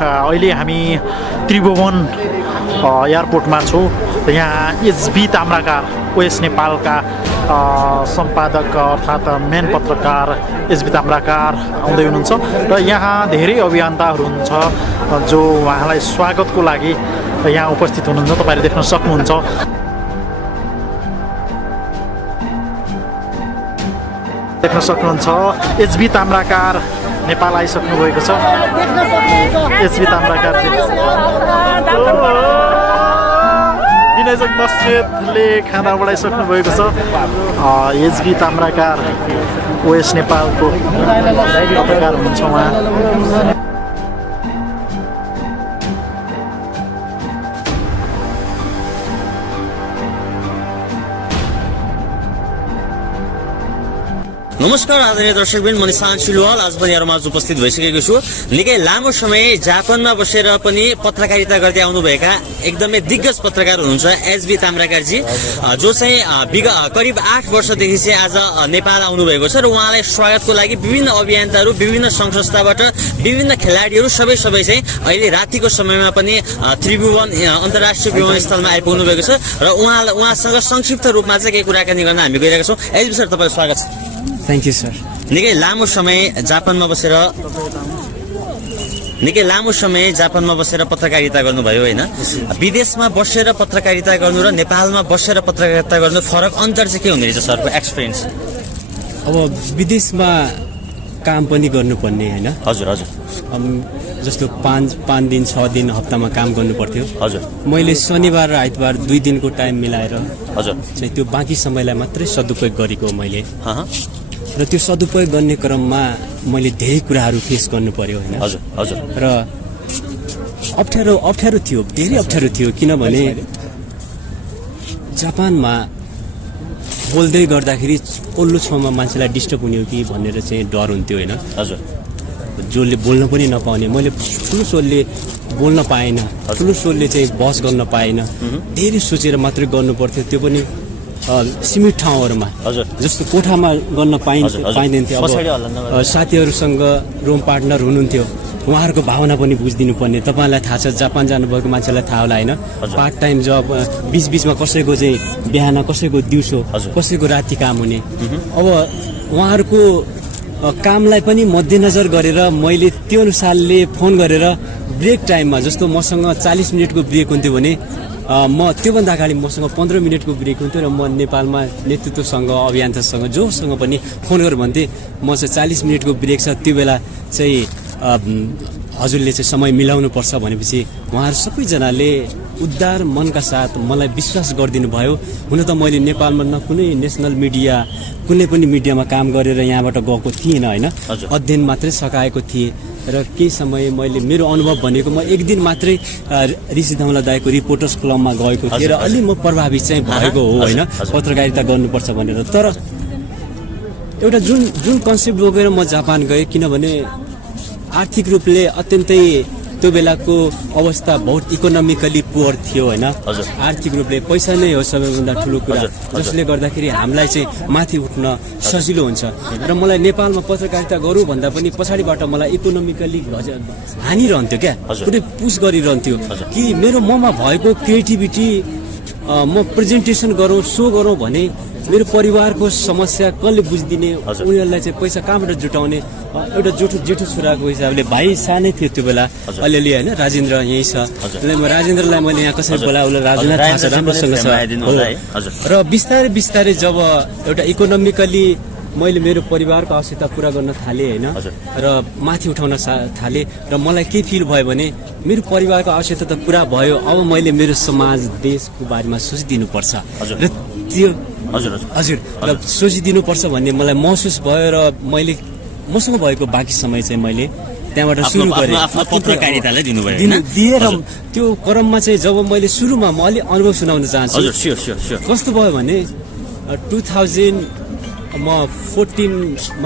अहिले हामी त्रिभुवन एयरपोर्टमा छौँ। यहाँ एचबी ताम्राकार ओएस नेपालका सम्पादक अर्थात् मेन पत्रकार एचबी ताम्राकार आउँदै हुनुहुन्छ र यहाँ धेरै अभियन्ताहरू हुनुहुन्छ जो उहाँलाई स्वागतको लागि यहाँ उपस्थित हुनुहुन्छ। तपाईँले देख्न सक्नुहुन्छ। एचबी ताम्राकार नेपाल आइसक्नु भएको छ। एचबी ताम्राकार विनयजक मस्जिदले खाना बढाइसक्नु भएको छ। एचबी ताम्राकार ओएस नेपालको पत्रकार हुनुहुन्छ उहाँ। नमस्कार आदरणीय दर्शकवृन्द, म निशान्त सिलवाल आज पनि यहाँहरुमा उपस्थित भइसकेको छु। निकै लामो समय जापानमा बसेर पनि पत्रकारिता गर्दै आउनुभएका एकदमै दिग्गज पत्रकार हुनुहुन्छ एचबी ताम्राकारजी, जो चाहिँ करिब 8 वर्षदेखि चाहिँ आज नेपाल आउनुभएको छ र उहाँलाई स्वागतको लागि विभिन्न अभियन्ताहरू, विभिन्न संस्थाबाट विभिन्न खेलाडीहरू सबै चाहिँ अहिले रातिको समयमा पनि त्रिभुवन अन्तर्राष्ट्रिय विमानस्थलमा आइपुग्नु भएको छ र उहाँसँग संक्षिप्त रूपमा चाहिँ केही कुराकानी गर्न हामी गइरहेका छौँ। एचबी सर, तपाईको स्वागत छ। Thank you sir. निकै लामो समय जापानमा बसेर पत्रकारिता गर्नुभयो होइन? विदेशमा बसेर पत्रकारिता गर्नु र नेपालमा बसेर पत्रकारिता गर्नु फरक अन्तर चाहिँ के हुने रहेछ सरको एक्सपिरियन्स? अब विदेशमा काम पनि गर्नुपर्ने होइन? हजुर हजुर। जस्तो 5 दिन 6 दिन हप्तामा काम गर्नु पर्थ्यो। हजुर। मैले शनिबार र आइतबार 2 दिनको टाइम मिलाएर हजुर चाहिँ त्यो बाँकी समयलाई मात्रै सदुपयोग गरेको मैले। र त्यो सदुपयोग गर्ने क्रममा मैले धेरै कुराहरू फेस गर्नु पर्यो होइन? हजुर हजुर। र अप्ठ्यारो थियो, धेरै अप्ठ्यारो थियो। किनभने जापानमा बोल्दै गर्दाखेरि ओल्लो छेउमा मान्छेलाई डिस्टर्ब हुने हो कि भनेर चाहिँ डर हुन्थ्यो होइन? हजुर। जसले बोल्न पनि नपाउने, मैले ठुलो स्वरले बोल्न पाएन, ठुलो स्वरले चाहिँ बस गर्न पाएन। धेरै सोचेर मात्रै गर्नु पर्थ्यो, त्यो पनि सीमित ठाउँहरूमा। जस्तो कोठामा गर्न पाइँदैन थियो। अब साथीहरूसँग रुम पार्टनर हुनुहुन्थ्यो, उहाँहरूको भावना पनि बुझिदिनु पर्ने। तपाईँलाई थाहा छ, जापान जानुभएको मान्छेलाई थाहा होला होइन? पार्ट टाइम जब बिचमा कसैको चाहिँ बिहान, कसैको दिउँसो, कसैको राति काम हुने। अब उहाँहरूको कामलाई पनि मध्यनजर गरेर मैले त्यो अनुसारले फोन गरेर ब्रेक टाइममा, जस्तो मसँग 40 मिनटको ब्रेक हुन्थ्यो भने म त्योभन्दा अगाडि मसँग 15 मिनटको ब्रेक हुन्थ्यो र म नेपालमा नेतृत्वसँग, अभियन्तासँग जोसँग पनि फोन गरेर भन्थेँ म चाहिँ 40 मिनटको ब्रेक छ, त्यो बेला चाहिँ हजुरले चाहिँ समय मिलाउनु पर्छ भनेपछि उहाँहरू सबैजनाले उदार मनका साथ मलाई विश्वास गरिदिनु भयो। हुन त मैले नेपालमा न कुनै नेसनल मिडिया, कुनै पनि मिडियामा काम गरेर यहाँबाट गएको थिएन होइन? अध्ययन मात्रै सकाएको थिएँ र केही समय मैले मेरो अनुभव भनेको म एक दिन मात्रै ऋषि धमला दाईको रिपोर्टर्स क्लबमा गएको थिएँ र अलि म प्रभावित चाहिँ भएको हो होइन? पत्रकारिता गर्नुपर्छ भनेर। तर एउटा जुन कन्सेप्ट बोकेर म जापान गएँ, किनभने आर्थिक रूपले अत्यन्तै त्यो बेलाको अवस्था बहुत इकोनोमिकली पुवर थियो होइन? आर्थिक रूपले पैसा नै हो सबैभन्दा ठुलो कुरा, जसले गर्दाखेरि हामीलाई चाहिँ माथि उठ्न सजिलो हुन्छ। र मलाई नेपालमा पत्रकारिता गरौँ भन्दा पनि पछाडिबाट मलाई इकोनोमिकली हानिरहन्थ्यो क्या, पुरै पुस गरिरहन्थ्यो कि ममा भएको क्रिएटिभिटी म प्रेजेन्टेसन गरौँ, सो गरौँ भने मेरो परिवारको समस्या कसले बुझिदिने, उनीहरूलाई चाहिँ पैसा कहाँबाट जुटाउने। एउटा जेठो छोराको हिसाबले भाइ सानै थियो त्यो बेला अलिअलि होइन? राजेन्द्र यहीँ छ, राजेन्द्रलाई मैले यहाँ कसरी बोलाएँ, उसलाई राजेन्द्र थाहा छ, राम्रोसँग छ। र बिस्तारै जब एउटा इकोनोमिकली मैले मेरो परिवारको आवश्यकता पुरा गर्न थालेँ होइन, र माथि उठाउन थालेँ, र मलाई के फिल भयो भने मेरो परिवारको आवश्यकता त पुरा भयो, अब मैले मेरो समाज देशको बारेमा सोचिदिनुपर्छ र त्यो हजुर र सोचिदिनुपर्छ भन्ने मलाई महसुस भयो। र मैले मसँग भएको बाँकी समय चाहिँ मैले त्यहाँबाट सुरु गरेँ, पत्रकारितालाई दिएर त्यो क्रममा चाहिँ जब मैले सुरुमा म अलि अनुभव सुनाउन चाहन्छु। कस्तो भयो भने 2014मा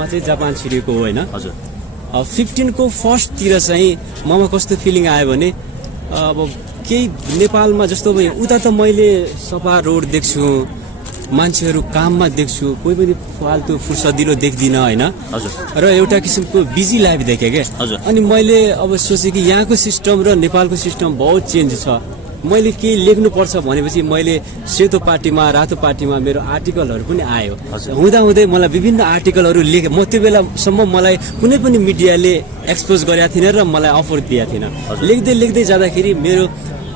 चाहिँ जापान छिरेको हो होइन? 15 को फर्स्टतिर चाहिँ ममा कस्तो फिलिङ आयो भने अब केही नेपालमा जस्तो उता त मैले सफा रोड देख्छु, मान्छेहरू काममा देख्छु, कोही पनि फाल्तु फुर्सदिलो देख्दिनँ होइन। हजुर। र एउटा किसिमको बिजी लाइफ देखेँ क्या। हजुर। अनि मैले अब सोचेँ कि यहाँको सिस्टम र नेपालको सिस्टम बहुत चेन्ज छ। मैले केही लेख्नुपर्छ भनेपछि मैले सेतो पार्टीमा रातो पार्टीमा मेरो आर्टिकलहरू पनि आयो। हुँदाहुँदै मलाई विभिन्न आर्टिकलहरू लेखेँ। म त्यो बेलासम्म मलाई कुनै पनि मिडियाले एक्सपोज गरेका थिएन र मलाई अफर दिएको थिएन। लेख्दै जाँदाखेरि मेरो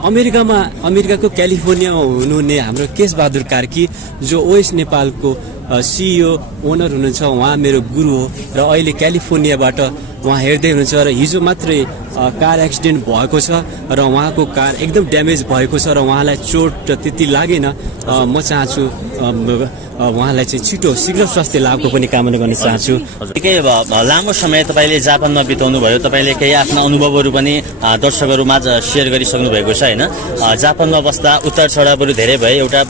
अमेरिकाको क्यालिफोर्नियामा हुनुहुने हाम्रो केशबहादुर कार्की जो ओएस नेपालको CEO ओनर हुनुहुन्छ, उहाँ मेरो गुरु हो र अहिले क्यालिफोर्नियाबाट उहाँ हेर्दै हुनुहुन्छ र हिजो मात्रै कार एक्सिडेन्ट भएको छ र उहाँको कार एकदम ड्यामेज भएको छ र उहाँलाई चोट त्यति लागेन। म चाहन्छु उहाँलाई चाहिँ शीघ्र स्वास्थ्य लाभको पनि कामना गर्न चाहन्छु। निकै लामो समय तपाईँले जापानमा बिताउनु भयो, तपाईँले केही आफ्ना अनुभवहरू पनि दर्शकहरूमा सेयर गरिसक्नु भएको छ होइन। जापानमा बस्दा उतार चढावहरू धेरै भए, एउटा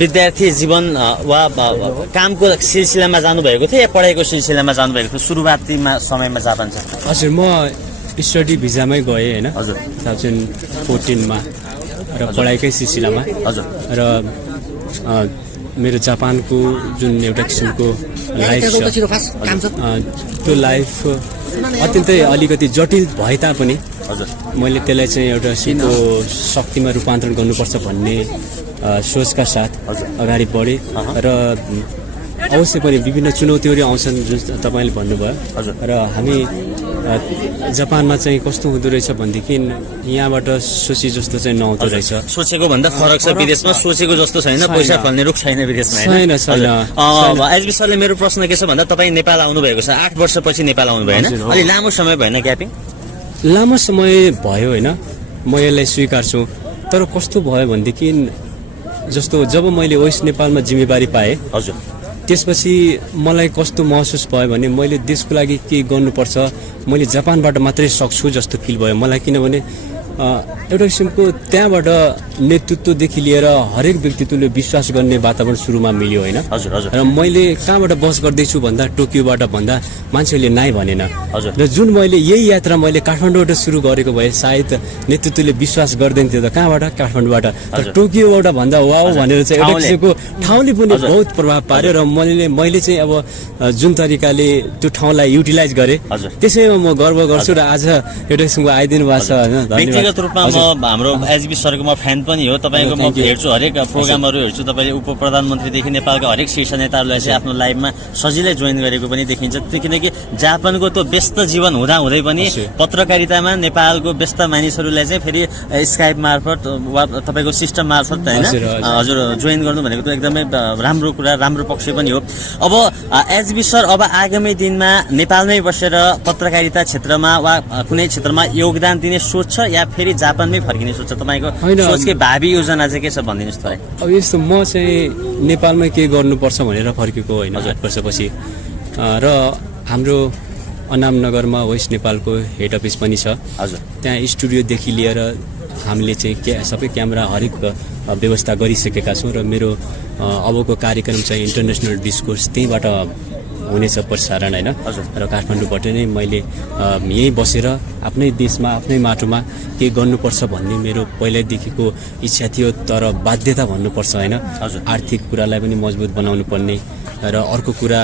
विद्यार्थी जीवन वा कामको सिलसिलामा जानुभएको थियो या पढाइको सिलसिलामा जानुभएको थियो सुरुवातीमा समयमा जापान छ? हजुर, म स्टडी भिजामै गएँ होइन। हजुर। 2014 र पढाइकै सिलसिलामा। हजुर। र मेरो जापानको जुन एउटा किसिमको लाइफ छ त्यो लाइफ अत्यन्तै अलिकति जटिल भए तापनि मैले त्यसलाई चाहिँ एउटा सिको शक्तिमा रूपान्तरण गर्नुपर्छ भन्ने सोचका साथ अगाडि बढेँ र अवश्य पनि विभिन्न चुनौतीहरू आउँछन् जुन तपाईँले भन्नुभयो। र हामी जापानमा चाहिँ कस्तो हुँदो रहेछ भनेदेखि यहाँबाट सोचे जस्तो चाहिँ नहुँदो रहेछ। सोचेको भन्दा फरक छ विदेशमा, सोचेको जस्तो छैन, पैसा फल्ने रुख छैन विदेशमा। छैन। एसबी सरले मेरो प्रश्न के छ भन्दा तपाईँ नेपाल आउनुभएको छ, 8 वर्षपछि नेपाल आउनुभयो होइन? अलि लामो समय भएन ग्यापिङ? लामो समय भयो होइन, म यसलाई स्वीकार्छु। तर कस्तो भयो भनेदेखि जस्तो जब मैले वेस्ट नेपालमा जिम्मेवारी पाएँ, हजुर, त्यसपछि मलाई कस्तो महसुस भयो भने मैले देशको लागि के गर्नुपर्छ, मैले जापानबाट मात्रै सक्छु जस्तो फिल भयो मलाई। किनभने एउटा किसिमको त्यहाँबाट नेतृत्वदेखि लिएर हरेक व्यक्तित्वले विश्वास गर्ने वातावरण सुरुमा मिल्यो होइन। हजुर हजुर। र मैले कहाँबाट बस गर्दैछु भन्दा टोकियोबाट भन्दा मान्छेहरूले नाइ भनेन। हजुर। र जुन मैले यही यात्रा मैले काठमाडौँबाट सुरु गरेको भए सायद नेतृत्वले विश्वास गर्दैन थियो। त कहाँबाट? काठमाडौँबाट। टोकियोबाट भन्दा वाउ भनेर चाहिँ एउटा किसिमको ठाउँले पनि बहुत प्रभाव पार्यो र मैले चाहिँ अब जुन तरिकाले त्यो ठाउँलाई युटिलाइज गरेँ त्यसैमा म गर्व गर्छु र आज एउटा किसिमको आइदिनु भएको छ होइन। व्यक्तिगत रूपमा म हाम्रो एसबी सरको म फ्यान पनि हो, तपाईँको म हेर्छु, हरेक प्रोग्रामहरू हेर्छु। तपाईँले उप प्रधानमन्त्रीदेखि नेपालका हरेक शीर्ष नेताहरूलाई चाहिँ आफ्नो लाइफमा सजिलै जोइन गरेको पनि देखिन्छ। किनकि जापानको त्यो व्यस्त जीवन हुँदाहुँदै पनि पत्रकारितामा नेपालको व्यस्त मानिसहरूलाई चाहिँ फेरि स्काइप मार्फत वा तपाईँको सिस्टम मार्फत होइन हजुर जोइन गर्नु भनेको त एकदमै राम्रो कुरा, राम्रो पक्ष पनि हो। अब एसबी सर अब आगामी दिनमा नेपालमै बसेर पत्रकारिता क्षेत्रमा वा कुनै क्षेत्रमा योगदान दिने सोच छ या फेरि जापानमै फर्किने सोच छ? तपाईँको सोचकै भावी योजना चाहिँ के छ भनिदिनुहोस् त। अब यस्तो म चाहिँ नेपालमै के गर्नुपर्छ भनेर फर्केको होइन 8 वर्षपछि। र हाम्रो अनामनगरमा वेस्ट नेपालको हेड अफिस पनि छ। हजुर। त्यहाँ स्टुडियोदेखि लिएर हामीले चाहिँ सबै क्यामेरा हरेक व्यवस्था गरिसकेका छौँ र मेरो अबको कार्यक्रम चाहिँ इन्टरनेसनल डिस्कोर्स त्यहीँबाट हुनेछ प्रसारण होइन। र काठमाडौँबाट नै मैले यहीँ बसेर आफ्नै देशमा आफ्नै माटोमा के गर्नुपर्छ भन्ने मेरो पहिल्यैदेखिको इच्छा थियो। तर बाध्यता भन्नुपर्छ होइन, आर्थिक कुरालाई पनि मजबुत बनाउनु पर्ने। र अर्को कुरा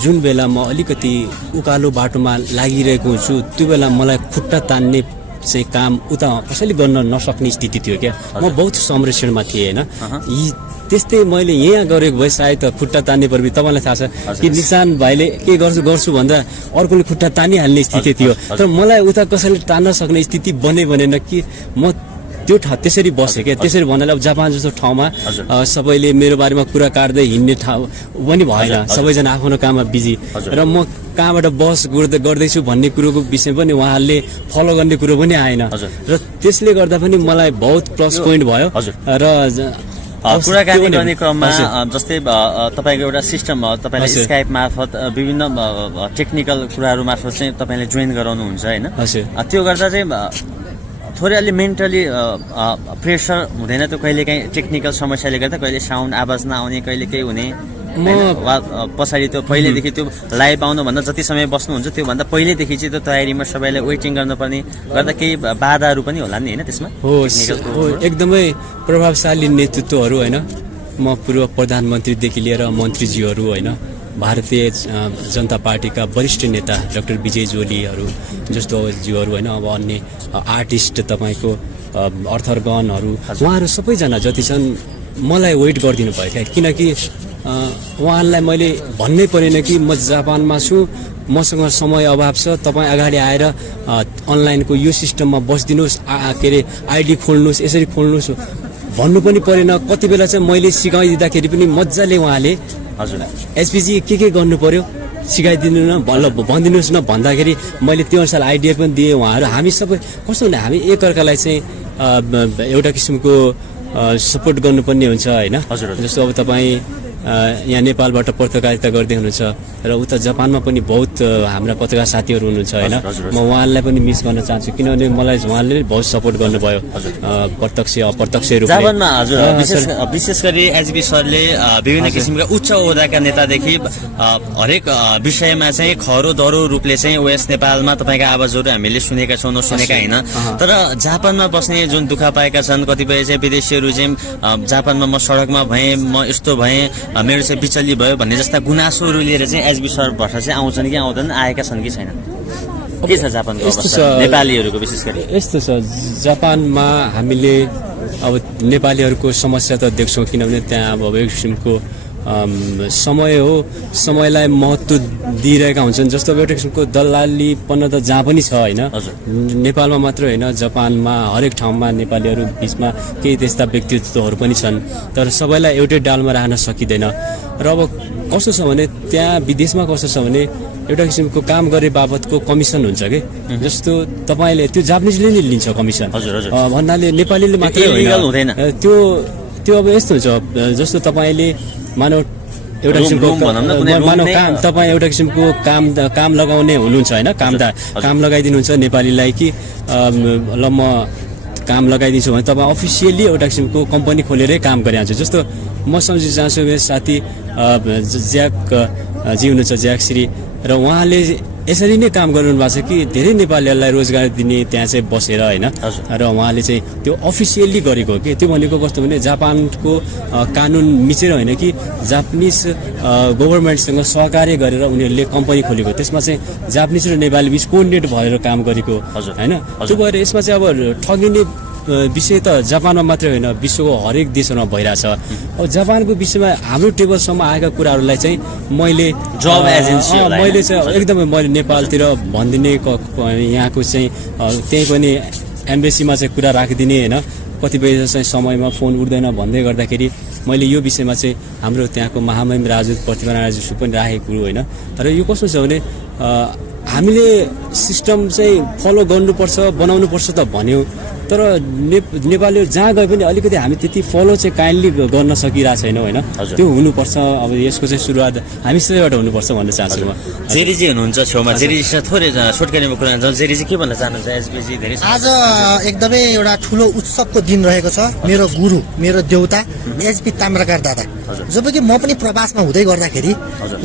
जुन बेला म अलिकति उकालो बाटोमा लागिरहेको हुन्छु त्यो बेला मलाई खुट्टा तान्ने चाहिँ काम उता कसैले गर्न नसक्ने स्थिति थियो क्या। म बहुत संरक्षणमा थिएँ होइन। त्यस्तै मैले यहाँ गरेको भए सायद खुट्टा तान्ने पर्वि तपाईँलाई थाहा छ कि निशान भाइले के गर्छु भन्दा अर्कोले खुट्टा तानिहाल्ने स्थिति थियो। तर मलाई उता कसैले तान्न सक्ने स्थिति बनेन कि म त्यो त्यसरी बसेँ क्या। त्यसरी भन्नाले अब जापान जस्तो ठाउँमा सबैले मेरो बारेमा कुरा काट्दै हिँड्ने ठाउँ पनि भएन, सबैजना आफ्नो काममा बिजी। र म कहाँबाट बस गर्दैछु भन्ने कुरोको विषय पनि उहाँहरूले फलो गर्ने कुरो पनि आएन। र त्यसले गर्दा पनि मलाई बहुत प्लस पोइन्ट भयो। र कुराकानी गर्ने क्रममा जस्तै तपाईँको एउटा सिस्टम तपाईँले स्काइप मार्फत विभिन्न टेक्निकल कुराहरू मार्फत चाहिँ तपाईँले जोइन गराउनुहुन्छ होइन। त्यो गर्दा चाहिँ थोरै अलि मेन्टली प्रेसर हुँदैन त्यो? कहिलेकाहीँ टेक्निकल समस्याले गर्दा कहिले साउन्ड आवाज नआउने, कहिले केही हुने वा पछाडि त्यो पहिलेदेखि त्यो लाइभ आउनुभन्दा जति समय बस्नुहुन्छ त्योभन्दा पहिलेदेखि चाहिँ त्यो तयारीमा सबैलाई वेटिङ गर्नुपर्ने गर्दा केही बाधाहरू पनि होला नि होइन त्यसमा? हो, एकदमै प्रभावशाली नेतृत्वहरू होइन म पूर्व प्रधानमन्त्रीदेखि लिएर मन्त्रीज्यूहरू होइन भारतीय जनता पार्टीका वरिष्ठ नेता डाक्टर विजय जोलीहरू जस्तो ज्यूहरू होइन अब अन्य आर्टिस्ट तपाईँको अर्थरगनहरू उहाँहरू सबैजना जति छन् मलाई वेट गरिदिनु भयो क्या किनकि उहाँलाई मैले भन्नै परेन कि म जापानमा छु मसँग समय अभाव छ तपाईँ अगाडि आएर अनलाइनको यो सिस्टममा बसिदिनुहोस् के अरे आइडी खोल्नुहोस् यसरी खोल्नुहोस् भन्नु पनि परेन कति बेला चाहिँ मैले सिकाइदिँदाखेरि पनि मजाले उहाँले हजुर एसपीजी के गर्नु पर्यो सिकाइदिनु न भनिदिनुहोस् न भन्दाखेरि मैले त्यो अनुसार आइडिया पनि दिएँ उहाँहरू हामी सबै कस्तो हुने हामी एकअर्कालाई चाहिँ एउटा किसिमको सपोर्ट गर्नुपर्ने हुन्छ होइन जस्तो अब तपाईँ यहाँ नेपालबाट पत्रकारिता गर्दै हुनुहुन्छ र उता जापानमा पनि बहुत हाम्रा पत्रकार साथीहरू हुनुहुन्छ होइन म उहाँलाई पनि मिस गर्न चाहन्छु किनभने मलाई उहाँले बहुत सपोर्ट गर्नुभयो प्रत्यक्ष अप्रत्यक्ष रूपमा जापानमा हजुर विशेष गरी एचबी सरले विभिन्न किसिमका उच्च ओहदाका नेतादेखि हरेक विषयमा चाहिँ खरो दह्रो रूपले चाहिँ वेस्ट नेपालमा तपाईँका आवाजहरू हामीले सुनेका छौँ नसुनेका होइन तर जापानमा बस्ने जुन दुःख पाएका छन् कतिपय चाहिँ विदेशीहरू चाहिँ जापानमा म सडकमा भएँ म यस्तो भएँ मेरो चाहिँ बिचल्ली भयो भन्ने जस्ता गुनासोहरू लिएर चाहिँ एचबी सर भट्ट चाहिँ आउँछन् कि आउँदैन आएका छन् कि छैन के छ जापानको अवस्था नेपालीहरूको विशेष गरी यस्तो छ जापानमा हामीले अब नेपालीहरूको समस्या त देख्छौँ किनभने त्यहाँ अब एक किसिमको समय हो समयलाई महत्त्व दिइरहेका हुन्छन् जस्तो एउटा किसिमको दलालीपना त जहाँ पनि छ होइन नेपालमा मात्र होइन जापानमा हरेक ठाउँमा नेपालीहरू बिचमा केही त्यस्ता व्यक्तित्वहरू पनि छन् तर सबैलाई एउटै डालमा राख्न सकिँदैन र अब कस्तो छ भने त्यहाँ विदेशमा कस्तो छ भने एउटा किसिमको काम गरे बाबतको कमिसन हुन्छ कि जस्तो तपाईँले त्यो जापानिजले नै लिन्छ कमिसन भन्नाले नेपालीले मात्रै होइन त्यो अब यस्तो हुन्छ जस्तो तपाईँले मानव एउटा किसिमको मानव काम तपाईँ एउटा किसिमको काम लगाउने हुनुहुन्छ होइन काम लगाइदिनुहुन्छ नेपालीलाई कि ल म काम लगाइदिन्छु भने तपाईँ अफिसियल्ली एउटा किसिमको कम्पनी खोलेरै काम गरिहाल्छु जस्तो म सम्झिन चाहन्छु मेरो साथी ज्याक जी हुनुहुन्छ ज्याक श्री र उहाँले यसरी नै काम गर्नु भएको छ कि धेरै नेपालीहरूलाई रोजगार दिने त्यहाँ चाहिँ बसेर होइन र उहाँले चाहिँ त्यो अफिसियल्ली गरेको के त्यो भनेको कस्तो भने जापानको कानुन मिचेर होइन कि जापानिज गभर्मेन्टसँग सहकार्य गरेर उनीहरूले कम्पनी खोलेको त्यसमा चाहिँ जापानिज र नेपाली बिच कोअर्डिनेट भएर काम गरेको होइन त्यो भएर यसमा चाहिँ अब ठगिने विषय त जापानमा मात्रै होइन विश्वको हरेक देशहरूमा भइरहेछ अब जापानको विषयमा हाम्रो टेबलसम्म आएका कुराहरूलाई चाहिँ मैले जब एजेन्सी मैले चाहिँ एकदमै मैले नेपालतिर भनिदिने यहाँको चाहिँ त्यही पनि एम्बेसीमा चाहिँ कुरा राखिदिने होइन कतिपय चाहिँ समयमा फोन उठ्दैन भन्दै गर्दाखेरि मैले यो विषयमा चाहिँ हाम्रो त्यहाँको महामहिम राजदूत प्रतिभा राजदूत पनि राखेको कुरो होइन र यो कस्तो छ भने हामीले सिस्टम चाहिँ फलो गर्नुपर्छ बनाउनुपर्छ त भन्यो तर नेपालीहरू जहाँ गए पनि अलिकति हामी त्यति फलो चाहिँ काइन्डली गर्न सकिरहेको छैनौँ होइन त्यो हुनुपर्छ अब यसको चाहिँ सुरुवात हामी सबैबाट हुनुपर्छ भन्न चाहन्छु म जेरीजी हुनुहुन्छ छेउमा जेरीजीसँग थोरै छोटकरीमा कुरा जान्छ जेरीजी के भन्न चाहनुहुन्छ एसबीजी धेरै आज एकदमै एउटा ठुलो उत्सवको दिन रहेको छ मेरो गुरु मेरो देउता एसबी ताम्राकार दादा जब कि म पनि प्रवासमा हुँदै गर्दाखेरि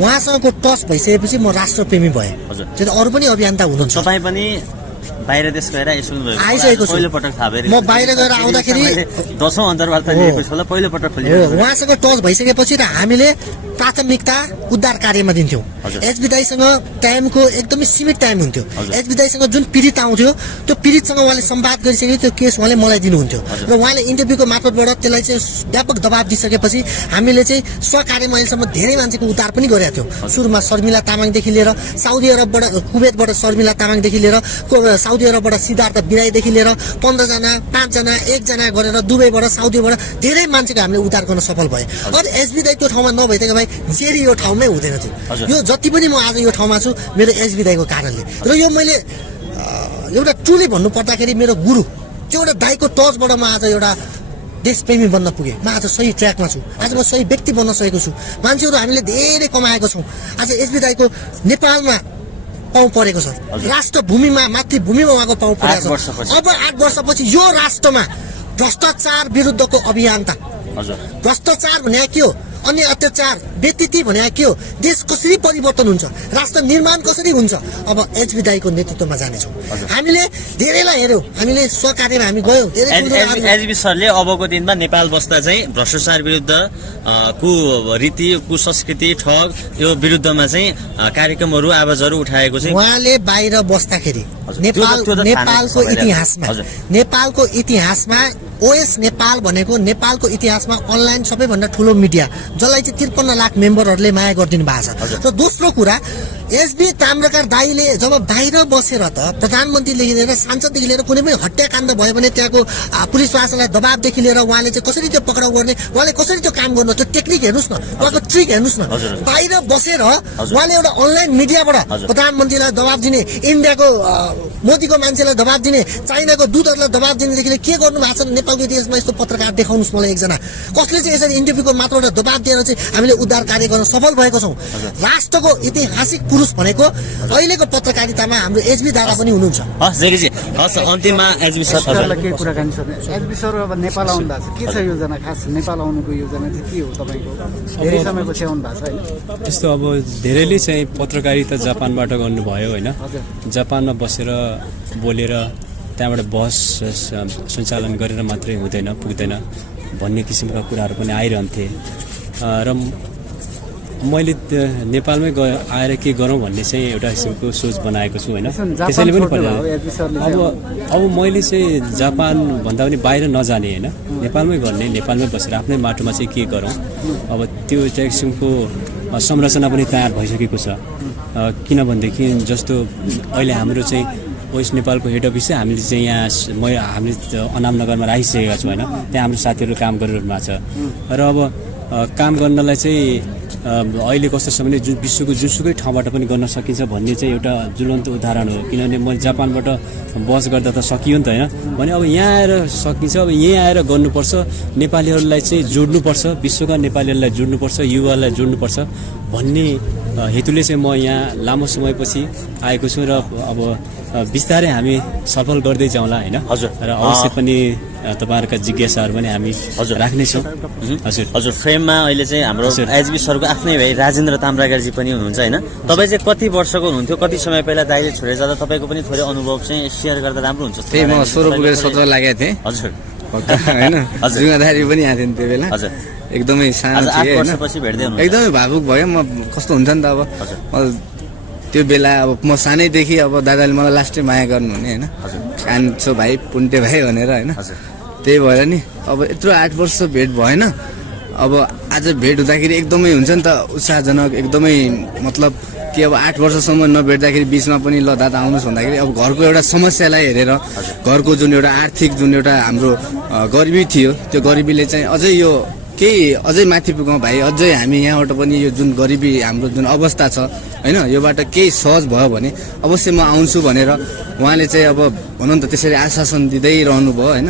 उहाँसँगको टच भइसकेपछि म राष्ट्रप्रेमी भएँ त्यो अरू पनि अभियन्ता हुनुहुन्छ तपाईँ पनि बाहिर देश गएर आइसकेको छु पहिलो पटक थाहा म बाहिर गएर आउँदाखेरि 10औं अन्तर्वार्ता लिएको छु होला पहिलो पटक उहाँसँग टच भइसकेपछि र हामीले प्राथमिकता उद्धार कार्यमा दिन्थ्यौँ एचबी दाईसँग टाइमको एकदमै सीमित टाइम हुन्थ्यो एचबी दाईसँग जुन पीडित आउँथ्यो त्यो पीडितसँग उहाँले संवाद गरिसक्यो त्यो केस उहाँले मलाई दिनुहुन्थ्यो र उहाँले इन्टरभ्यूको मार्फतबाट त्यसलाई चाहिँ व्यापक दबाब दिइसकेपछि हामीले चाहिँ सहकार्यमा अहिलेसम्म धेरै मान्छेको उद्धार पनि गरेका थियौँ सुरुमा शर्मिला तामाङदेखि लिएर साउदी अरबबाट कुवेतबाट शर्मिला तामाङदेखि लिएर साउदी अरबबाट सिद्धार्थ बिराईदेखि लिएर 15 जना 5 जना 1 जना गरेर दुबईबाट साउदीबाट धेरै मान्छेको हामीले उद्धार गर्न सफल भए अब एसबी दाई त्यो ठाउँमा नभइदिएको भए जेरी यो ठाउँमै हुँदैन थियो यो जति पनि म आज यो ठाउँमा छु मेरो एसबी दाईको कारणले र यो मैले एउटा ट्रुली भन्नु पर्दाखेरि मेरो गुरु त्यो एउटा दाईको टचबाट म आज एउटा देशप्रेमी बन्न पुगेँ म आज सही ट्र्याकमा छु आज म सही व्यक्ति बन्न सकेको छु मान्छेहरू हामीले धेरै कमाएको छौँ आज एसबी दाईको नेपालमा पाउँ परेको छ राष्ट्रभूमिमा मातृभूमिमा उहाँको पाउँ परेको छ अब 8 वर्षपछि यो राष्ट्रमा भ्रष्टाचार विरुद्धको अभियान त भ्रष्टाचार भने के हो अन्य अत्याचार व्यक्ति भने के हो, देश कसरी परिवर्तन हुन्छ, राष्ट्र निर्माण कसरी हुन्छ, अब एचबी दाईको नेतृत्वमा जानेछौँ। हामीले धेरैलाई हेऱ्यौँ, हामीले स्वकार्यमा हामी गयौँ, एचबी सरले अबको दिनमा नेपाल बस्दा चाहिँ भ्रष्टाचार विरुद्ध कुरीति कुसंस्कृति ठग यो विरुद्धमा चाहिँ कार्यक्रमहरू आवाजहरू उठाएको चाहिँ उहाँले बाहिर बस्दाखेरि नेपालको इतिहासमा ओएस नेपाल भनेको नेपालको इतिहासमा अनलाइन सबैभन्दा ठुलो मिडिया जसलाई चाहिँ 53 लाख मेम्बरहरूले माया गरिदिनु भएको छ। र दोस्रो कुरा एसबी ताम्राकार दाईले जब बाहिर बसेर त प्रधानमन्त्रीदेखि लिएर सांसददेखि लिएर कुनै पनि हत्याकाण्ड भयो भने त्यहाँको पुलिस प्रशासनलाई दबाबदेखि लिएर उहाँले चाहिँ कसरी त्यो पक्राउ गर्ने, उहाँले कसरी त्यो काम गर्नु, त्यो टेक्निक हेर्नुहोस् न, उहाँको ट्रिक हेर्नुहोस् न। बाहिर बसेर उहाँले एउटा अनलाइन मिडियाबाट प्रधानमन्त्रीलाई दबाब दिने, इन्डियाको मोदीको मान्छेलाई दबाब दिने, चाइनाको दूतहरूलाई दबाब दिनेदेखि के गर्नु भएको छ नेपालको इतिहासमा यस्तो पत्रकार देखाउनुहोस् मलाई एकजना, कसले चाहिँ यसरी इन्टरभ्यूको मात्रबाट दबाब दिएर चाहिँ हामीले उद्धार कार्य गर्न सफल भएको छौँ। राष्ट्रको ऐतिहासिक पुरुष भनेको अहिलेको पत्रकारितामा हाम्रो एचबी दादा पनि हुनुहुन्छ। अन्तिममा एचबी सर के कुराकानी छ? एचबी सर अब नेपाल आउनु भएको छ, के छ योजना, खास नेपाल आउनुको योजना चाहिँ के हो तपाईँको? धेरै समयपछि आउनु भएको छ होइन? यस्तो अब धेरैले चाहिँ पत्रकारिता जापानबाट गर्नुभयो होइन, जापानमा बसेर बोलेर त्यहाँबाट बहस सञ्चालन गरेर मात्रै हुँदैन पुग्दैन भन्ने किसिमका कुराहरू पनि आइरहन्थे र मैले नेपालमै आएर के गरौँ भन्ने चाहिँ एउटा किसिमको सोच बनाएको छु होइन। त्यसैले पनि अब मैले चाहिँ जापान भन्दा पनि बाहिर नजाने होइन, नेपालमै गर्ने, नेपालमै बसेर आफ्नै माटोमा चाहिँ के गरौँ। अब त्यो चाहिँ किसिमको संरचना पनि तयार भइसकेको छ। किनभनेदेखि जस्तो अहिले हाम्रो चाहिँ वेस्ट नेपालको हेड अफिस चाहिँ हामीले चाहिँ यहाँ हामीले अनामनगरमा राखिसकेका छौँ होइन, त्यहाँ हाम्रो साथीहरू काम गरिरहनु भएको छ। र अब काम गर्नलाई चाहिँ अहिले कस्तो छ भने विश्वको जुनसुकै ठाउँबाट पनि गर्न सकिन्छ भन्ने चाहिँ एउटा ज्वलन्त उदाहरण हो। किनभने मैले जापानबाट बस गर्दा त सकियो नि त होइन, भने अब यहाँ आएर सकिन्छ, अब यहीँ आएर गर्नुपर्छ, नेपालीहरूलाई चाहिँ जोड्नुपर्छ, विश्वका नेपालीहरूलाई जोड्नुपर्छ, युवालाई जोड्नुपर्छ भन्ने हेतुले चाहिँ म यहाँ लामो समयपछि आएको छु र अब बिस्तारै हामी सफल गर्दै जाउँला होइन। र अवश्य पनि तपाईँहरूका जिज्ञासाहरू पनि हामी राख्नेछौँ। हजुर फ्रेममा अहिले चाहिँ हाम्रो एचबी सरको आफ्नै भाइ राजेन्द्र ताम्राकारजी पनि हुनुहुन्छ होइन। तपाईँ चाहिँ कति वर्षको हुनुहुन्थ्यो, कति समय पहिला दाइले छोडेर जाँदा तपाईँको पनि थोरै अनुभव चाहिँ सेयर गर्दा राम्रो हुन्छ? त्यही म 16 पुगेर 17 लागेको थिएँ हजुर होइन, जिम्मेदारी पनि आएको थियो त्यो बेला, एकदमै सानो थिएँ होइन, एकदमै भावुक भयो म। कस्तो हुन्छ नि त अब त्यो बेला अब म सानैदेखि अब दादाले मलाई लास्टै माया गर्नुहुने होइन, कान्छो भाइ पुन्टे भाइ भनेर होइन। त्यही भएर नि अब यत्रो 8 वर्ष भेट भएन, अब आज भेट हुँदाखेरि एकदमै हुन्छ नि त उत्साहजनक, एकदमै मतलब कि अब 8 वर्षसम्म नभेट्दाखेरि बिचमा पनि ल दादा आउनुहोस् भन्दाखेरि अब घरको एउटा समस्यालाई हेरेर घरको जुन एउटा आर्थिक जुन एउटा हाम्रो गरिबी थियो त्यो गरिबीले चाहिँ अझै यो केही अझै माथि पुगौँ भाइ, अझै हामी यहाँबाट पनि यो जुन गरिबी हाम्रो जुन अवस्था छ होइन योबाट केही सहज भयो भने अवश्य म आउँछु भनेर उहाँले चाहिँ अब भनौँ न त त्यसरी आश्वासन दिँदै रहनुभयो होइन।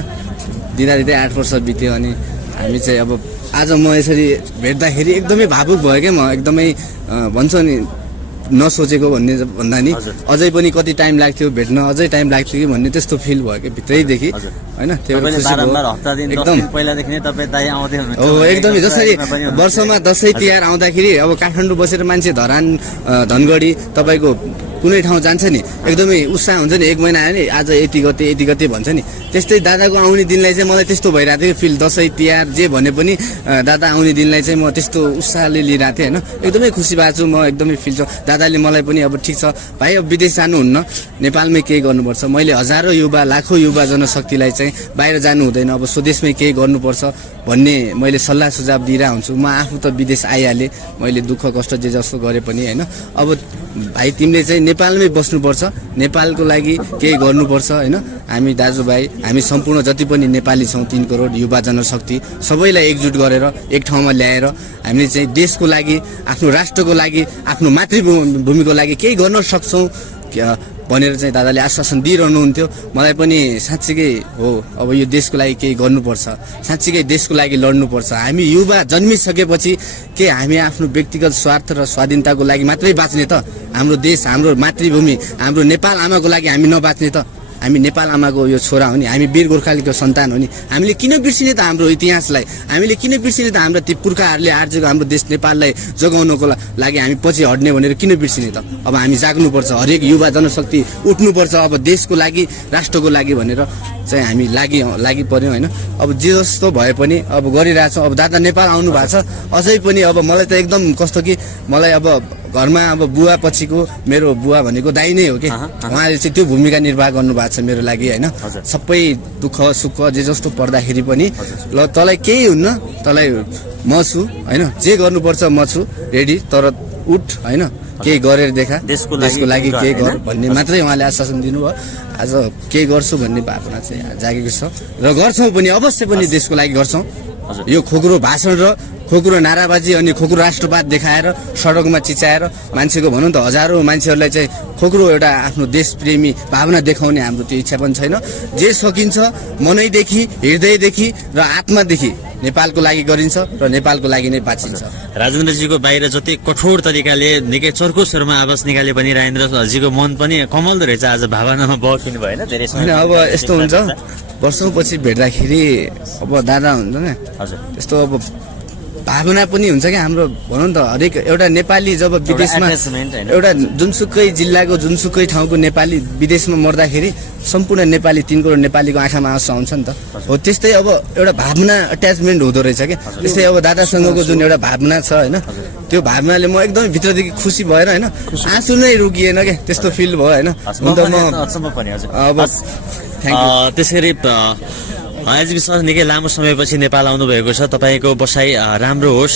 दिँदा 8 वर्ष बित्यो अनि हामी चाहिँ अब आज म यसरी भेट्दाखेरि एकदमै भावुक भयो क्या म, एकदमै भन्छ नि नसोचेको भन्दा नि अझै पनि कति टाइम लाग्थ्यो भेट्न, अझै टाइम लाग्थ्यो कि भन्ने त्यस्तो फिल भयो कि भित्रैदेखि होइन। त्यो एकदम हो एकदमै जसरी वर्षमा दसैँ तिहार आउँदाखेरि अब काठमाडौँ बसेर मान्छे धरान धनगढी तपाईँको कुनै ठाउँ जान्छ नि एकदमै उत्साह हुन्छ नि, 1 महिना आयो नि आज यति गते भन्छ नि, त्यस्तै दादाको आउने दिनलाई चाहिँ मलाई त्यस्तो भइरहेको थियो फिल। दसैँ तिहार जे भने पनि दादा आउने दिनलाई चाहिँ म त्यस्तो उत्साहले लिइरहेको थिएँ होइन, एकदमै खुसी भएको छु म, एकदमै फिल छ। दादाले मलाई पनि अब ठिक छ भाइ अब विदेश जानुहुन्न, नेपालमै केही गर्नुपर्छ, मैले हजारौँ युवा लाखौँ युवा जनशक्तिलाई चाहिँ बाहिर जानु हुँदैन, अब स्वदेशमै केही गर्नुपर्छ भन्ने मैले सल्लाह सुझाव दिइरहेको हुन्छु। म आफू त विदेश आइहालेँ, मैले दुःख कष्ट जे जस्तो गरे पनि होइन, अब भाइ तिमीले चाहिँ नेपालमै बस्नुपर्छ, नेपालको लागि केही गर्नुपर्छ होइन। हामी दाजुभाइ हामी सम्पूर्ण जति पनि नेपाली छौँ 3 करोड युवा जनशक्ति सबैलाई एकजुट गरेर एक ठाउँमा ल्याएर हामीले चाहिँ देशको लागि, आफ्नो राष्ट्रको लागि, आफ्नो मातृभूमिको लागि केही गर्न सक्छौँ भनेर चाहिँ दादाले आश्वासन दिइरहनुहुन्थ्यो। मलाई पनि साँच्चीकै हो अब यो देशको लागि केही गर्नुपर्छ, साँच्चीकै देशको लागि लड्नुपर्छ। हामी युवा जन्मिसकेपछि के हामी आफ्नो व्यक्तिगत स्वार्थ र स्वाधीनताको लागि मात्रै बाँच्ने त? हाम्रो देश, हाम्रो मातृभूमि, हाम्रो नेपाल आमाको लागि हामी नबाँच्ने त? हामी नेपाल आमाको यो छोरा हो नि, हामी वीर गोर्खालीको सन्तान हो नि, हामीले किन बिर्सिने त हाम्रो इतिहासलाई, हामीले किन बिर्सिने त हाम्रो ती पुर्खाहरूले आर्जेको हाम्रो देश नेपाललाई जोगाउनको लागि हामी पछि हट्ने भनेर किन बिर्सिने त। अब हामी जाग्नुपर्छ, हरेक युवा जनशक्ति उठ्नुपर्छ, अब देशको लागि राष्ट्रको लागि भनेर चाहिँ हामी लागि पर्यौँ होइन। अब जे जस्तो भए पनि अब गरिरहेछौँ। अब दादा नेपाल आउनु भएको छ अझै पनि अब मलाई त एकदम कस्तो कि मलाई अब घरमा अब बुवा पछिको मेरो बुवा भनेको दाइ नै हो कि उहाँले चाहिँ त्यो भूमिका निर्वाह गर्नुभएको छ मेरो लागि होइन। सबै दुःख सुख जे जस्तो पर्दाखेरि पनि ल तँलाई केही हुन्न, तँलाई म छु होइन, जे गर्नुपर्छ म छु रेडी, तर उठ होइन, केही गरेर देखा, देशको लागि केही गर भन्ने मात्रै उहाँले आश्वासन दिनुभयो। आज केही गर्छु भन्ने भावना चाहिँ जागेको छ र गर्छौँ पनि, अवश्य पनि देशको लागि गर्छौँ। यो खोक्रो भाषण र खोक्रो नाराबाजी अनि खोक्रो राष्ट्रवाद देखाएर सडकमा चिचाएर मान्छेको भनौँ त हजारौँ मान्छेहरूलाई चाहिँ खोक्रो एउटा आफ्नो देशप्रेमी भावना देखाउने हाम्रो त्यो इच्छा पनि छैन। जे सकिन्छ मनैदेखि, हृदयदेखि र आत्मादेखि नेपालको लागि गरिन्छ र नेपालको लागि नै बाँचिन्छ। राजेन्द्रजीको बाहिर जति कठोर तरिकाले निकै चर्को स्वरमा आवाज निकाले पनि राजेन्द्रजीको मन पनि कमल रहेछ, आज भावनामा बहकिनु भयो होइन धेरै होइन। अब यस्तो हुन्छ वर्षौँ पछि भेट्दाखेरि अब दादा हुन्छ नि त्यस्तो अब भावना पनि हुन्छ क्या हाम्रो भनौँ त। हरेक एउटा नेपाली जब विदेशमा एउटा जुनसुकै जिल्लाको जुनसुकै ठाउँको नेपाली विदेशमा मर्दाखेरि सम्पूर्ण नेपाली 3 करोड नेपालीको आँखामा आँसु आउँछ नि त। हो त्यस्तै अब एउटा भावना अट्याचमेन्ट हुँदो रहेछ क्या। त्यस्तै अब दादासँगको जुन एउटा भावना छ होइन, त्यो भावनाले म एकदमै भित्रदेखि खुसी भएर होइन, आँसु नै रोकिएन क्या, त्यस्तो फिल भयो होइन। अन्त म अब त्यसरी एसबी सर निकै लामो समयपछि नेपाल आउनुभएको छ। तपाईँको बसाइ राम्रो होस्।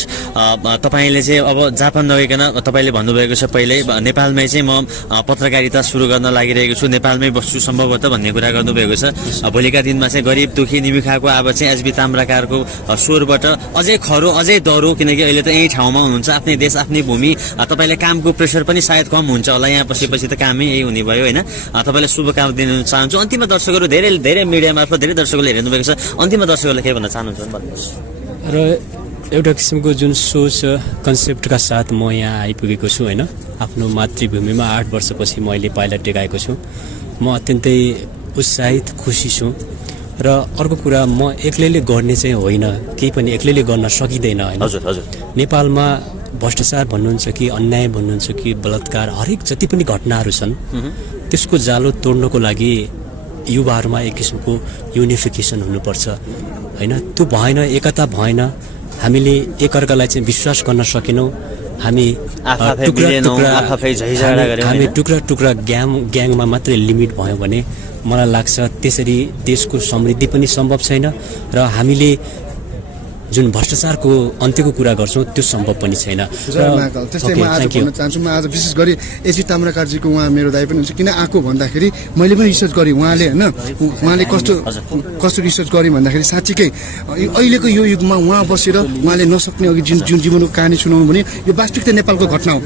तपाईँले चाहिँ अब जापान नगइकन तपाईँले भन्नुभएको छ पहिल्यै नेपालमै चाहिँ म पत्रकारिता सुरु गर्न लागिरहेको छु, नेपालमै बस्छु सम्भवतः भन्ने कुरा गर्नुभएको छ। भोलिका दिनमा चाहिँ गरिब दुखी निमुखाको अब चाहिँ एसबी ताम्राकारको स्वरबाट अझै खरो अझै डह्रो, किनकि अहिले त यही ठाउँमा हुनुहुन्छ, आफ्नै देश आफ्नै भूमि। तपाईँले कामको प्रेसर पनि सायद कम हुन्छ होला, यहाँ बसेपछि त कामै यही हुने भयो होइन। तपाईँलाई शुभकामना दिन चाहन्छु। अन्तिममा दर्शकहरू धेरै मिडिया मार्फत धेरै दर्शकहरूले हेर्नुभएको छ, अन्तिममा दर्शकहरूले के भन्न चाहनुहुन्छ भन्नुहोस्। र एउटा किसिमको जुन सोच कन्सेप्टका साथ म यहाँ आइपुगेको छु होइन। आफ्नो मातृभूमिमा 8 वर्षपछि मैले पाइला टेकाएको छु। म अत्यन्तै उत्साहित खुसी छु। र अर्को कुरा, म एक्लैले गर्ने चाहिँ होइन, केही पनि एक्लैले गर्न सकिँदैन होइन। नेपालमा भ्रष्टाचार भन्नुहुन्छ कि अन्याय भन्नुहुन्छ कि बलात्कार, हरेक जति पनि घटनाहरू छन् त्यसको जालो तोड्नको लागि युवाहरूमा एक किसिमको युनिफिकेसन हुनुपर्छ होइन। त्यो भएन, एकता भएन, हामीले एकअर्कालाई चाहिँ विश्वास गर्न सकेनौँ। हामी टुक्रा टुक्रा ग्याङमा मात्रै लिमिट भयो भने मलाई लाग्छ त्यसरी देशको समृद्धि पनि सम्भव छैन र हामीले जुन भ्रष्टाचारको अन्त्यको कुरा गर्छौँ त्यो सम्भव पनि छैन। त्यस्तै म आज भन्न चाहन्छु, म आज विशेष गरी एसबी ताम्राकारजीको उहाँ मेरो दाइ पनि हुन्छ। किन आएको भन्दाखेरि मैले पनि रिसर्च गरेँ उहाँले होइन, उहाँले कस्तो रिसर्च गरेँ भन्दाखेरि साँच्चीकै अहिलेको यो युगमा उहाँ बसेर उहाँले नसक्ने अघि जुन जीवनको कहानी सुनाउनु भने यो वास्तविकता नेपालको घटना हो।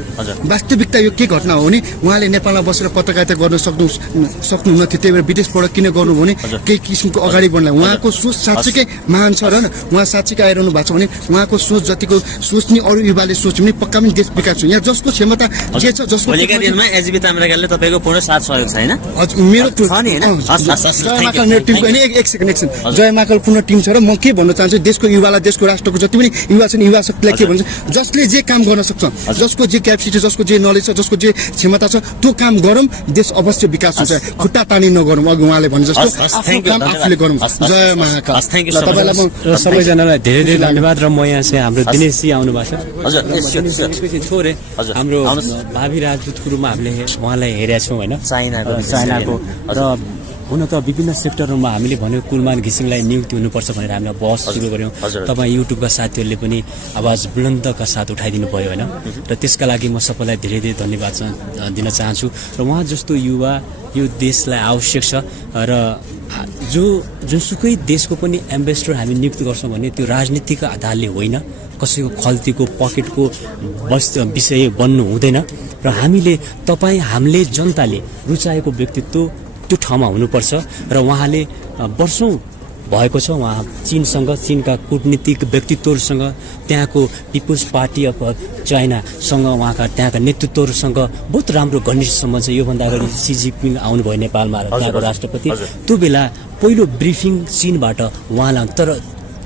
वास्तविकता यो के घटना हो भने उहाँले नेपालमा बसेर पत्रकारिता गर्न सक्नुहुन्न थियो, त्यही भएर विदेशबाट किन गर्नु भने केही किसिमको अगाडि बढ्नलाई। उहाँको सोच साँच्चीकै महान छ र उहाँ साँच्चीकै आइरहनु भएको छ भने उहाँको सोच जतिको सोच्ने अरू युवाले सोच्यो भने पक्का पनि देश विकास छ। यहाँ जसको क्षमता जे छ, जसको भोलिका दिनमा एसबी ताम्राकारले तपाईँको पूर्ण साथ सहयोग छ हैन? मेरो टिमको एक सेकेन्ड जय महाकाल पूर्ण टिम छ र म के भन्न चाहन्छु देशको युवालाई, देशको राष्ट्रको जति पनि युवा छन् युवा शक्तिलाई के भन्छ, जसले जे काम गर्न सक्छ, जसको जे क्यापेसिटी, जसको जे नलेज छ, जसको जे क्षमता छ त्यो काम गरौँ, देश अवश्य विकास हुन्छ। खुट्टा तानी नगरौँ, अघि उहाँले भने जस्तो आफ्नो काम आफूले गरौँ। जय महाकाल। तपाईँलाई म सबैजनालाई धेरै धेरै धन्यवाद। र म यहाँ चाहिँ हाम्रो दिनेशजी आउनु भएको छ, छोरे हाम्रो भावी राजदूतको रूपमा हामीले उहाँलाई हेरेका छौँ होइन, चाइनाको। र हुन त विभिन्न सेक्टरहरूमा हामीले भन्यो कुलमान घिसिङलाई नियुक्ति हुनुपर्छ भनेर हामीले बहस सुरु गऱ्यौँ। तपाईँ युट्युबका साथीहरूले पनि आवाज बुलन्दका साथ उठाइदिनु भयो होइन। र त्यसका लागि म सबैलाई धेरै धेरै धन्यवाद दिन चाहन्छु। र उहाँ जस्तो युवा यो देशलाई आवश्यक छ। र जुनसुकै देशको पनि एम्बेसडर हामी नियुक्त गर्छौँ भने त्यो राजनीतिक आधारले होइन, कसैको खल्तीको पकेटको विषय बन्नु हुँदैन। र हामीले जनताले रुचाएको व्यक्तित्व त्यो ठाउँमा हुनुपर्छ। र उहाँले वर्षौँ भएको छ। उहाँ चीनसँग, चीनका कूटनीतिक व्यक्तित्वहरूसँग, त्यहाँको पिपुल्स पार्टी अफ चाइनासँग, उहाँका त्यहाँका नेतृत्वहरूसँग बहुत राम्रो घनिष्ठ सम्बन्ध छ। योभन्दा अगाडि सी जिनपिङ आउनुभयो नेपालमा, त्यहाँको राष्ट्रपति। त्यो बेला पहिलो ब्रिफिङ चीनबाट उहाँलाई, तर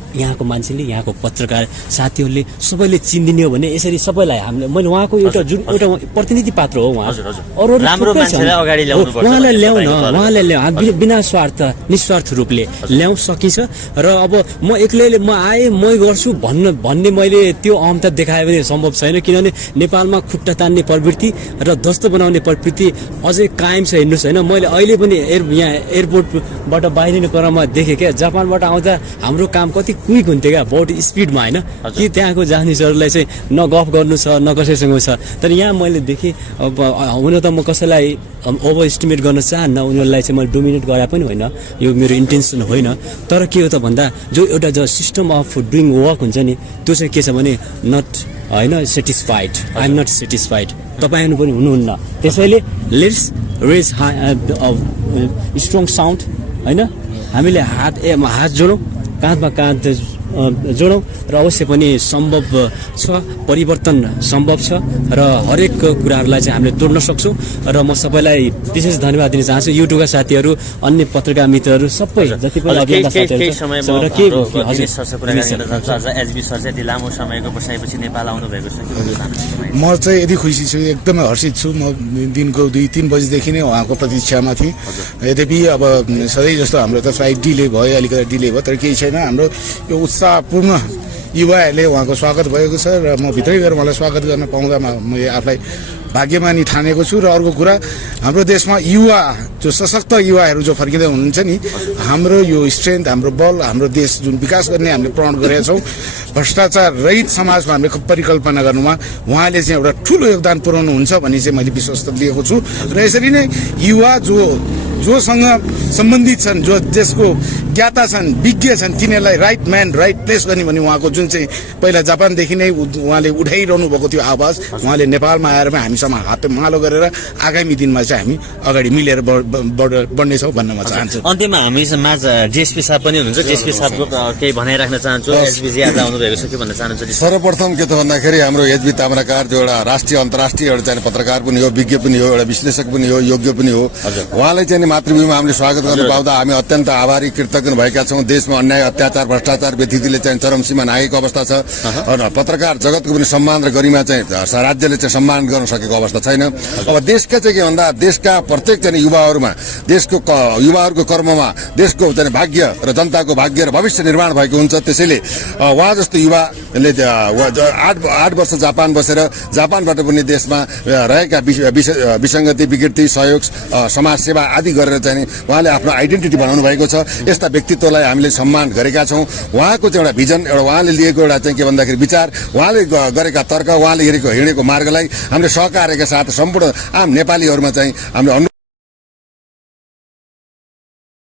यहाँको मान्छेले, यहाँको पत्रकार साथीहरूले सबैले चिनिदिने हो भने यसरी सबैलाई हामीले, मैले उहाँको एउटा जुन एउटा प्रतिनिधि पात्र हो उहाँ, अरू उहाँलाई ल्याउन, उहाँलाई ल्याउ बिना स्वार्थ निस्वार्थ रूपले ल्याउन सकिन्छ। र अब म एक्लैले म आएँ म गर्छु भन्ने मैले त्यो अहमता देखायो भने सम्भव छैन, किनभने नेपालमा खुट्टा तान्ने प्रवृत्ति र ध्वस्त बनाउने प्रवृत्ति अझै कायम छ। हेर्नुहोस् होइन, मैले अहिले पनि यहाँ एयरपोर्टबाट बाहिरिने क्रममा देखेँ क्या, जापानबाट आउँदा हाम्रो काम कति क्विक हुन्थ्यो क्या, बहुत स्पिडमा होइन, कि त्यहाँको जानिसहरूलाई चाहिँ न गफ गर्नु छ न कसैसँग छ। तर यहाँ मैले देखेँ, अब हुन त म कसैलाई ओभर इस्टिमेट गर्न चाहन्न, उनीहरूलाई चाहिँ मैले डोमिनेट गरे पनि होइन, यो मेरो इन्टेन्सन होइन। तर के हो त भन्दा जो एउटा जो सिस्टम अफ डुइङ वर्क हुन्छ नि, त्यो चाहिँ के छ भने नट होइन satisfied, I am not satisfied, तपाईँहरू पनि हुनुहुन्न। त्यसैले लेट्स रेज स्ट्रङ साउन्ड होइन, हामीले हात जोडौँ, काँधमा काँध जोडौँ र अवश्य पनि सम्भव छ, परिवर्तन सम्भव छ र हरेक कुराहरूलाई चाहिँ हामीले तोड्न सक्छौँ। र म सबैलाई विशेष धन्यवाद दिन चाहन्छु, युट्युबका साथीहरू, अन्य पत्रकार मित्रहरू, सबै जति पनि अभियन्ता साथीहरू छ। एसबी सर चाहिँ लामो समयको बसाइपछि नेपाल आउनु भएको छ। म चाहिँ यदि खुसी छु, एकदमै हर्षित छु। म दिनको 2-3 बजीदेखि नै उहाँको प्रतीक्षामा थिएँ। यद्यपि अब सधैँ जस्तो हाम्रो त फ्लाइट डिले भयो, अलिकति डिले भयो, तर केही छैन। हाम्रो यो उत्साहपूर्ण युवाहरूले उहाँको स्वागत भएको छ र म भित्रै गएर मलाई स्वागत गर्न पाउँदामा म आफूलाई भाग्यमानी ठानेको छु। र अर्को कुरा, हाम्रो देशमा युवा, जो सशक्त युवाहरू जो फर्किँदै हुनुहुन्छ नि, हाम्रो यो स्ट्रेन्थ, हाम्रो बल, हाम्रो देश जुन विकास गर्ने हामीले प्रण गरेका छौँ, भ्रष्टाचार रहित समाजमा हामीले परिकल्पना गर्नुमा उहाँले चाहिँ एउटा ठुलो योगदान पुर्याउनुहुन्छ भन्ने चाहिँ मैले विश्वास लिएको छु। र यसरी नै युवा जोसँग सम्बन्धित छन्, जो देशको ज्ञाता छन्, विज्ञ छन्, तिनीहरूलाई राइट म्यान राइट प्लेस गर्ने भन्ने उहाँको जुन चाहिँ पहिला जापानदेखि नै उहाँले उठाइरहनु भएको थियो आवाज, उहाँले नेपालमा आएर हामीसँग हातमालो गरेर आगामी दिनमा चाहिँ हामी अगाडि मिलेर बढ्नेछौँ भन्न म चाहन्छु। अन्त्यमा हामी माझ जेएसपी साहब पनि हुनुहुन्छ, जेएसपी साहबको केही भनाइ राख्न चाहन्छु। एसबीजी आज आउनु भएको छ, के भन्न चाहनुहुन्छ? सर्वप्रथम के त भन्दाखेरि हाम्रो एसबी ताम्राकार जो एउटा राष्ट्रिय अन्तर्राष्ट्रिय एउटा चाहिँ पत्रकार पनि हो, विज्ञ पनि हो, एउटा विश्लेषक पनि हो, योग्य पनि हो। उहाँलाई चाहिँ मातृभूमिमा हामीले स्वागत गर्न पाउँदा हामी अत्यन्त आभारी कृतज्ञ भएका छौँ। देशमा अन्याय, अत्याचार, भ्रष्टाचार व्यथितिले चाहिँ चरम सीमा नागेको अवस्था छ। पत्रकार जगतको पनि सम्मान र गरिमा चाहिँ राज्यले चाहिँ सम्मान गर्न सकेको अवस्था छैन। अब देशका चाहिँ के भन्दा देशका प्रत्येक चाहिँ युवाहरूमा, देशको युवाहरूको कर्ममा देशको चाहिँ भाग्य र जनताको भाग्य र भविष्य निर्माण भएको हुन्छ। त्यसैले उहाँ जस्तो युवाले 8 वर्ष जापान बसेर जापानबाट पनि देशमा रहेका विसङ्गति, विकृति, सहयोग, समाजसेवा आदि गरेर चाहिँ उहाँले आफ्नो आइडेन्टिटी बनाउनु भएको छ। यस्ता व्यक्तित्वलाई हामीले सम्मान गरेका छौँ। उहाँको चाहिँ एउटा भिजन, एउटा उहाँले लिएको एउटा चाहिँ के भन्दाखेरि विचार, उहाँले गरेका तर्क, उहाँले हिँडेको मार्गलाई हामीले सहकार्यका साथ सम्पूर्ण आम नेपालीहरूमा चाहिँ हामीले